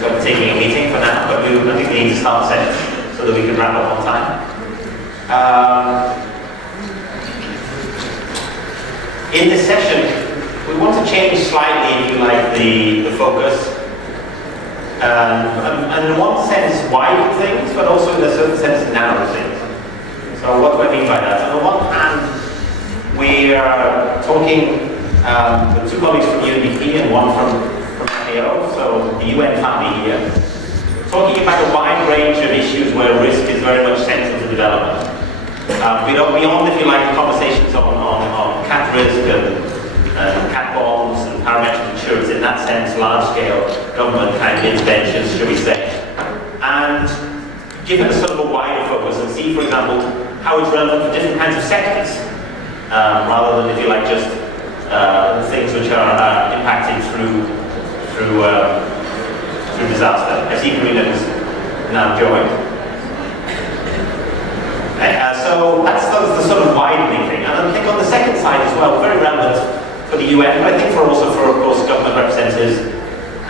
just taking a meeting for now, but I think we need to start the session so that we can wrap up on time. In this session, we want to change slightly, if you like, the focus. And in one sense, widen things, but also in a certain sense, narrow things. So what do I mean by that? On the one hand, we are talking with two colleagues from UNDP and one from FAO, so the UN family here, talking about a wide range of issues where risk is very much central to development. Beyond, if you like, the conversations on cat risk and cat bonds and parametric insurance, in that sense, large-scale government kind of interventions, should we say, and give it a sort of a wider focus and see, for example, how it's relevant for different kinds of sectors, rather than, if you like, just things which are impacted through disaster. I see Karina's now joined. So that's the sort of widening thing. And I think on the second side as well, very relevant for the UN, but I think also for, of course, government representatives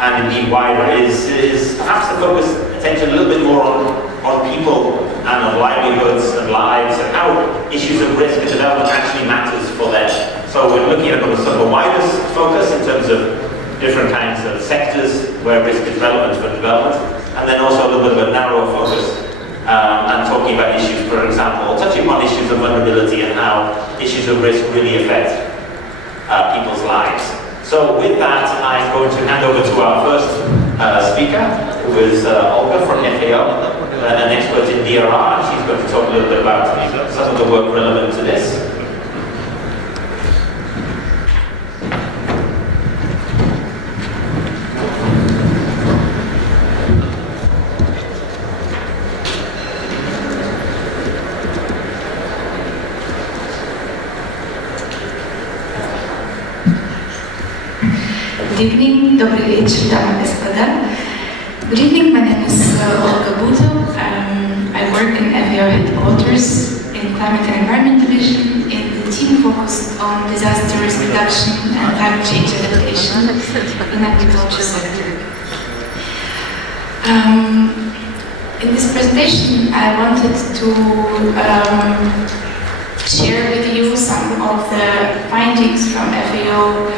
and indeed wider, is perhaps to focus attention a little bit more on people and on livelihoods and lives and how issues of risk and development actually matters for them. So we're looking at a sort of a wider focus in terms of different kinds of sectors where risk is relevant for development, and then also a little bit of a narrower focus and talking about issues, for example, touching on issues of vulnerability and how issues of risk really affect people's lives. So with that, I'm going to hand over to our first speaker, who is Olga from FAO, an expert in DRR. She's going to talk a little bit about some of the work relevant to this. Good evening, добрый вечер, дамы и господа. Good evening, my name is Olga Buto. I work in FAO headquarters in Climate and Environment Division in the team focused on disaster risk reduction and climate change adaptation in agriculture sector. In this presentation, I wanted to share with you some of the findings from FAO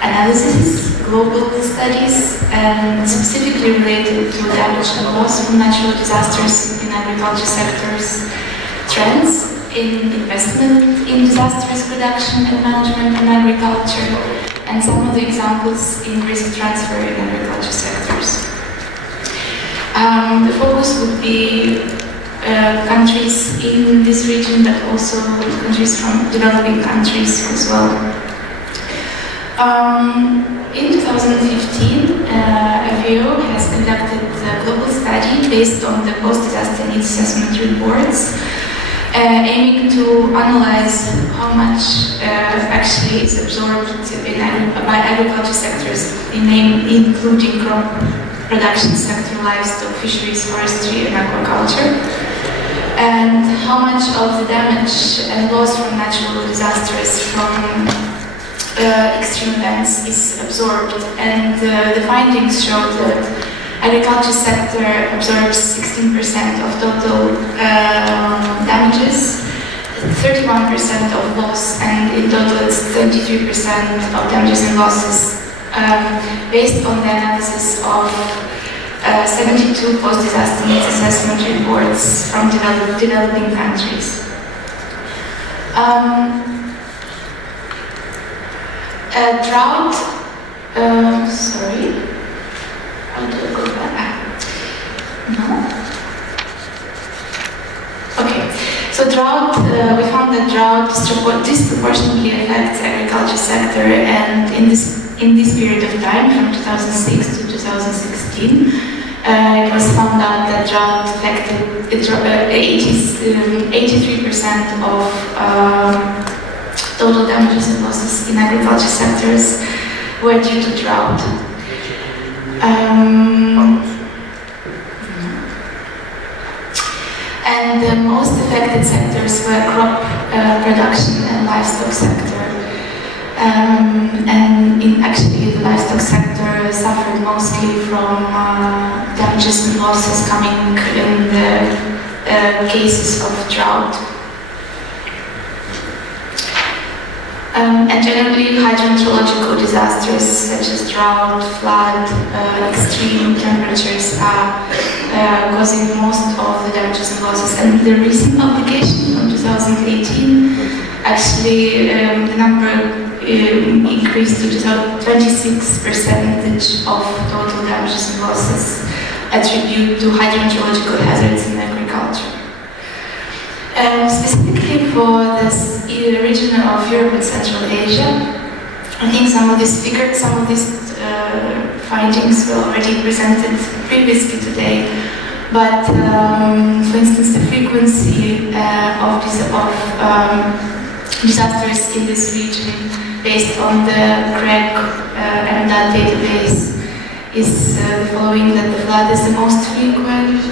analysis, global studies, and specifically related to damage and loss from natural disasters in agriculture sectors, trends in investment in disaster risk reduction and management in agriculture, and some of the examples in risk transfer in agriculture sectors. The focus would be countries in this region, but also countries from developing countries as well. In 2015, FAO has conducted a global study based on the post-disaster needs assessment reports, aiming to analyze how much actually is absorbed by agriculture sectors, including crop production sector, livestock, fisheries, forestry, and aquaculture, and how much of the damage and loss from natural disasters from extreme events is absorbed, and the findings show that agriculture sector absorbs 16% of total damages, 31% of loss, and in total it's 33% of damages and losses, based on the analysis of 72 post-disaster needs assessment reports from developing countries. Drought, sorry, how do I go back? No? Okay, so drought, we found that drought disproportionately affects agriculture sector, and in this period of time, from 2006 to 2016, it was found out that drought affected 83% of total damages and losses in agriculture sectors were due to drought. And the most affected sectors were crop production and livestock sector. And actually the livestock sector suffered mostly from damages and losses coming in the cases of drought. And generally hydrometeorological disasters such as drought, flood, extreme temperatures are causing most of the damages and losses. And the recent publication from 2018, actually the number increased to 26% of total damages and losses attributed to hydrometeorological hazards in agriculture. Specifically for this region of Europe and Central Asia, I think some of these findings were already presented previously today. But for instance, the frequency of disasters in this region, based on the CREG and that database, is the following: that the flood is the most frequent.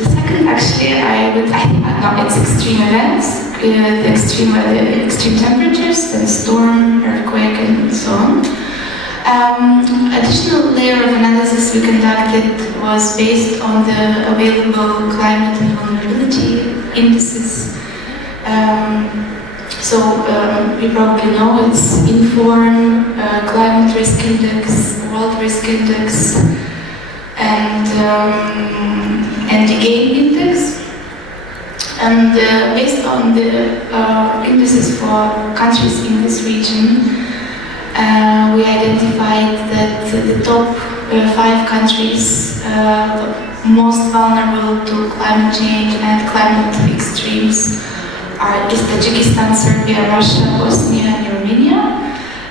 The second, actually, I think it's extreme events, the extreme temperatures, then storm, earthquake, and so on. Additional layer of analysis we conducted was based on the available climate and vulnerability indices. You probably know it's Inform, Climate Risk Index, World Risk Index, and the GAIN Index. And based on the indices for countries in this region, we identified that the top 5 countries most vulnerable to climate change and climate extremes are Tajikistan, Serbia, Russia, Bosnia, and Romania.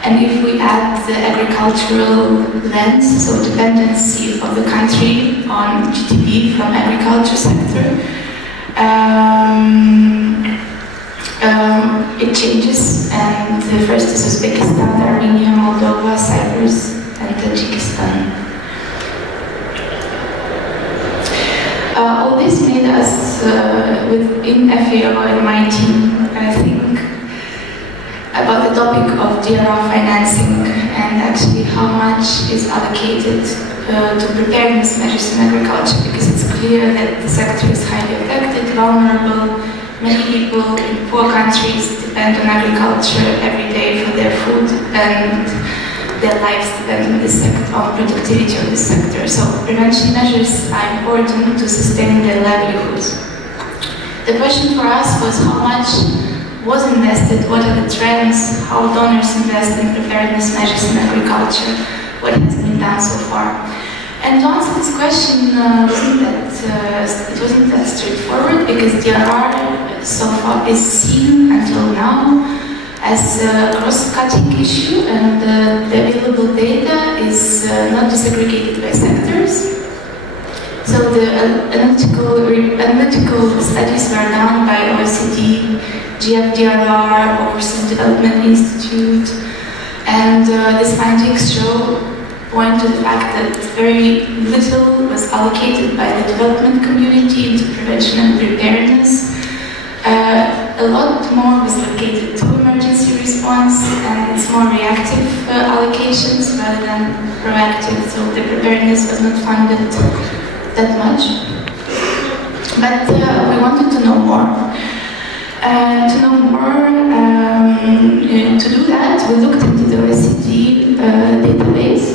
And if we add the agricultural lens, so dependency of the country on GDP from agriculture sector, it changes, and the first is Uzbekistan, Armenia, Moldova, Cyprus, and Tajikistan. All this made us, within FAO and my team, think about the topic of DRR financing and actually how much is allocated to preparedness measures in agriculture, because it's clear that the sector is highly affected, vulnerable. Many people in poor countries depend on agriculture every day for their food, and their lives depend on this sector, on productivity of this sector. So prevention measures are important to sustain their livelihoods. The question for us was how much was invested, what are the trends, how donors invest in preparedness measures in agriculture, what has been done so far. And to answer this question, it wasn't that straightforward, because DRR so far is seen until now as a cross-cutting issue, and the available data is not disaggregated by sectors. So the analytical studies were done by OECD, GFDRR, Overseas Development Institute, and these findings point to the fact that very little was allocated by the development community into prevention and preparedness. A lot more was allocated to emergency response, and it's more reactive allocations rather than proactive, so the preparedness was not funded that much. But we wanted to know more. To do that, we looked into the OECD database,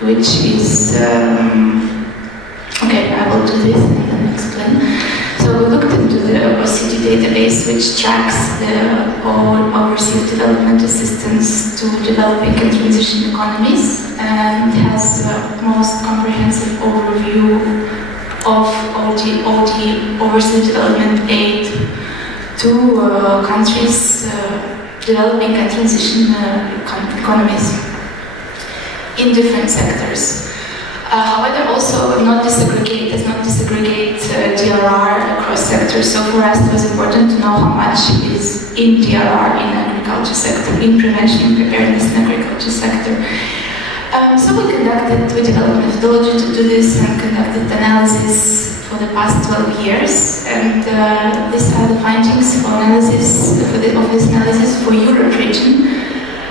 which is, okay, I will do this and then explain. So we looked into the OECD database, which tracks the overseas development assistance to developing and transition economies, and has the most comprehensive overview of overseas development aid to countries developing and transition economies in different sectors. However, also does not disaggregate DRR across sectors. So for us, it was important to know how much is in DRR in agriculture sector, in prevention and preparedness in agriculture sector. So we developed methodology to do this and conducted analysis for the past 12 years, and these are the findings for analysis of this analysis for Europe region.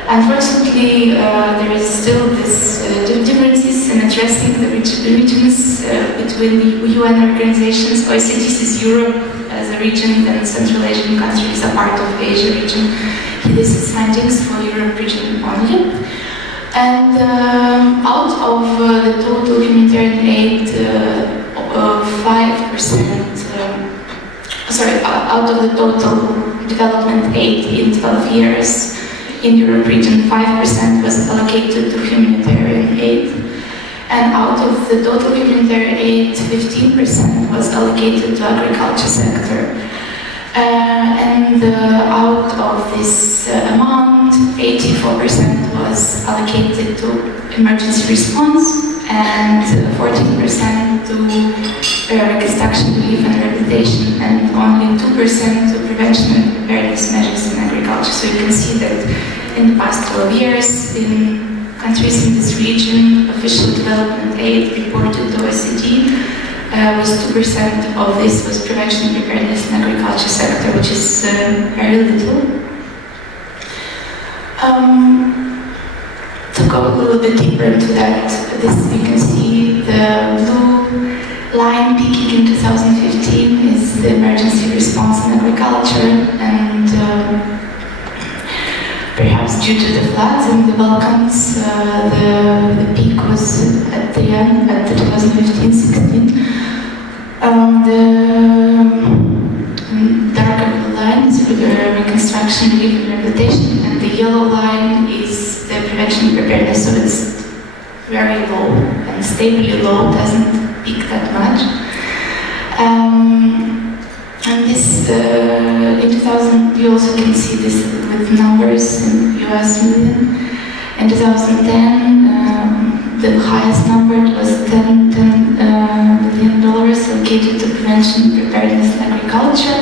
Unfortunately, there is still this differences in addressing the regions between the UN organizations. OECD sees Europe as a region, and Central Asian countries are part of the Asia region. This is findings for Europe region only. And out of the total humanitarian aid, 5%, out of the total development aid in 12 years, in Europe region, 5% was allocated to humanitarian aid, and out of the total humanitarian aid, 15% was allocated to agriculture sector. And out of this amount, 84% was allocated to emergency response, and 14% to reconstruction, relief and rehabilitation, and only 2% to prevention and preparedness measures in agriculture. So you can see that in the past 12 years, in countries in this region, official development aid reported to OECD was 2% of this was prevention and preparedness in agriculture sector, which is very little. To go a little bit deeper into that, this you can see the blue line peaking in 2015 is the emergency response in agriculture, and perhaps due to the floods in the Balkans, the peak was at the end, at the 2015-16. The darker blue line is reconstruction, relief and rehabilitation, and the yellow line is the prevention and preparedness, so it's very low and stably low, doesn't peak that much. And this, in 2000, you also can see this with numbers in US million. In 2010, the highest number was $10 billion allocated to prevention, preparedness, and agriculture.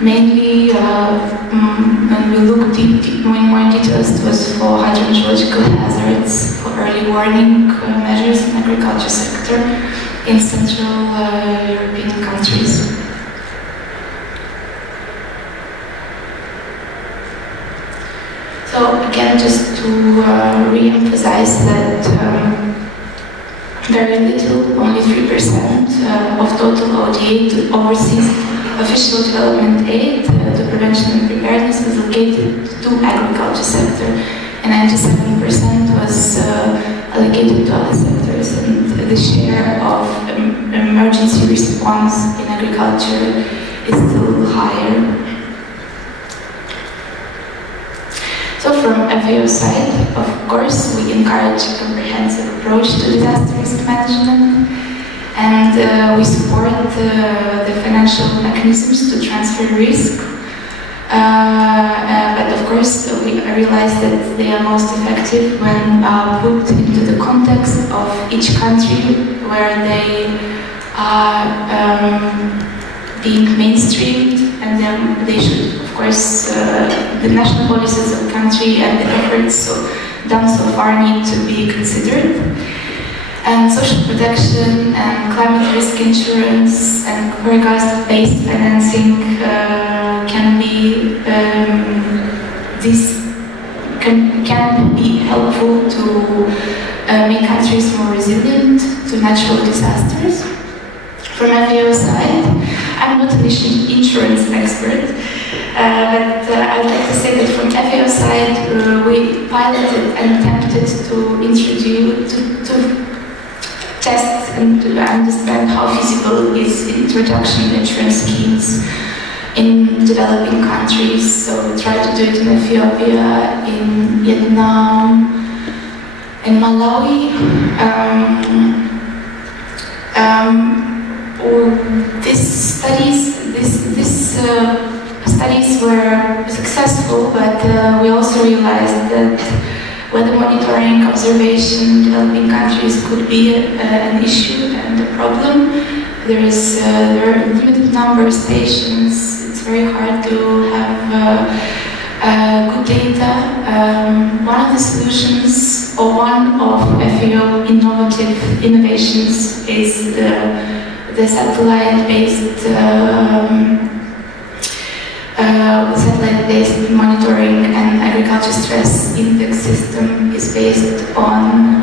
Mainly, when we look more in details, it was for hydrogeological hazards, for early warning measures in agriculture sector in Central European countries. So again, just to re-emphasize that very little, only 3% of total ODA to overseas official development aid to prevention and preparedness was allocated to agriculture sector, and 97% was allocated to other sectors, and the share of emergency response in agriculture is still higher. So from FAO side, of course, we encourage a comprehensive approach to disaster risk management, and we support the financial mechanisms to transfer risk. But of course, we realize that they are most effective when put into the context of each country where they are being mainstreamed, and then they should, of course, the national policies of the country and the efforts done so far need to be considered. And social protection and climate risk insurance and forecast-based financing can be helpful to make countries more resilient to natural disasters. From FAO side, I'm not an insurance expert, but I'd like to say that from FAO side, we piloted and attempted to introduce, to test and to understand how feasible is introduction of insurance schemes in developing countries. So we tried to do it in Ethiopia, in Vietnam, in Malawi. These studies were successful, but we also realized that weather monitoring, observation in developing countries could be an issue and a problem. There are limited number of stations. It's very hard to have good data. One of the solutions, or one of FAO innovations, is the the satellite-based monitoring and agriculture stress index system is based on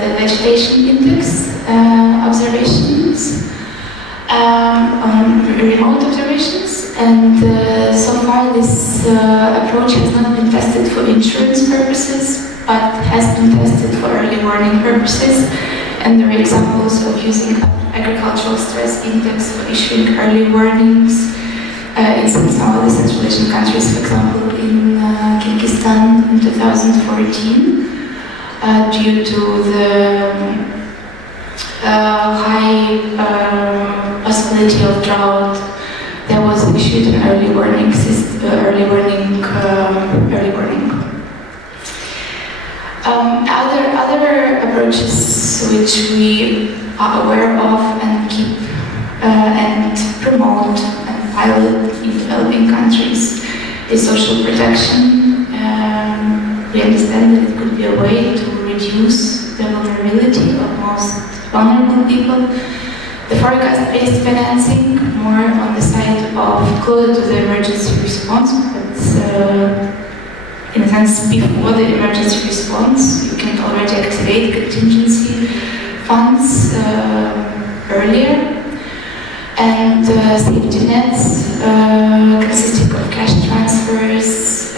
the vegetation index observations, on remote observations, and so far this approach has not been tested for insurance purposes, but has been tested for early warning purposes, and there are examples of using agricultural stress index for issuing early warnings in some of the Central Asian countries, for example in Kyrgyzstan in 2014, due to the high possibility of drought. There was issued an early warning system, early warning. Other approaches which we are aware of and keep and promote and pilot in developing countries is social protection. We understand that it could be a way to reduce the vulnerability of most vulnerable people. The forecast-based financing, more on the side of closer to the emergency response, but in a sense, before the emergency response, you can already activate contingency funds earlier. And safety nets consisting of cash transfers,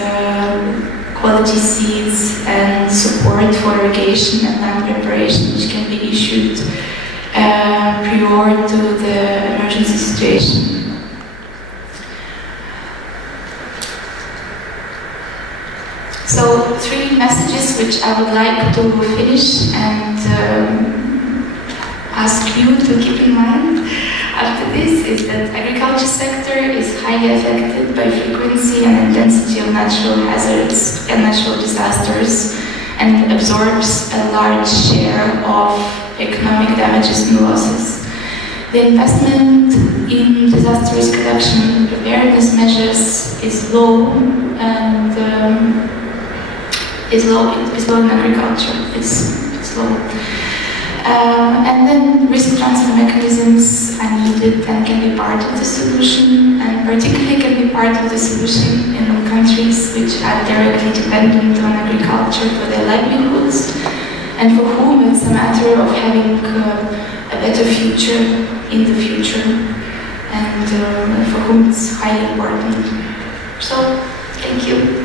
quality seeds, and support for irrigation and land preparation, which can be issued prior to the emergency situation. So, 3 messages which I would like to finish and ask you to keep in mind after this is that agriculture sector is highly affected by frequency and intensity of natural hazards and natural disasters and absorbs a large share of economic damages and losses. The investment in disaster risk reduction and preparedness measures is low and is low in agriculture. It's low. And then risk transfer mechanisms are needed and can be part of the solution, and particularly can be part of the solution in countries which are directly dependent on agriculture for their livelihoods, and for whom it's a matter of having a better future in the future, and for whom it's highly important. So, thank you.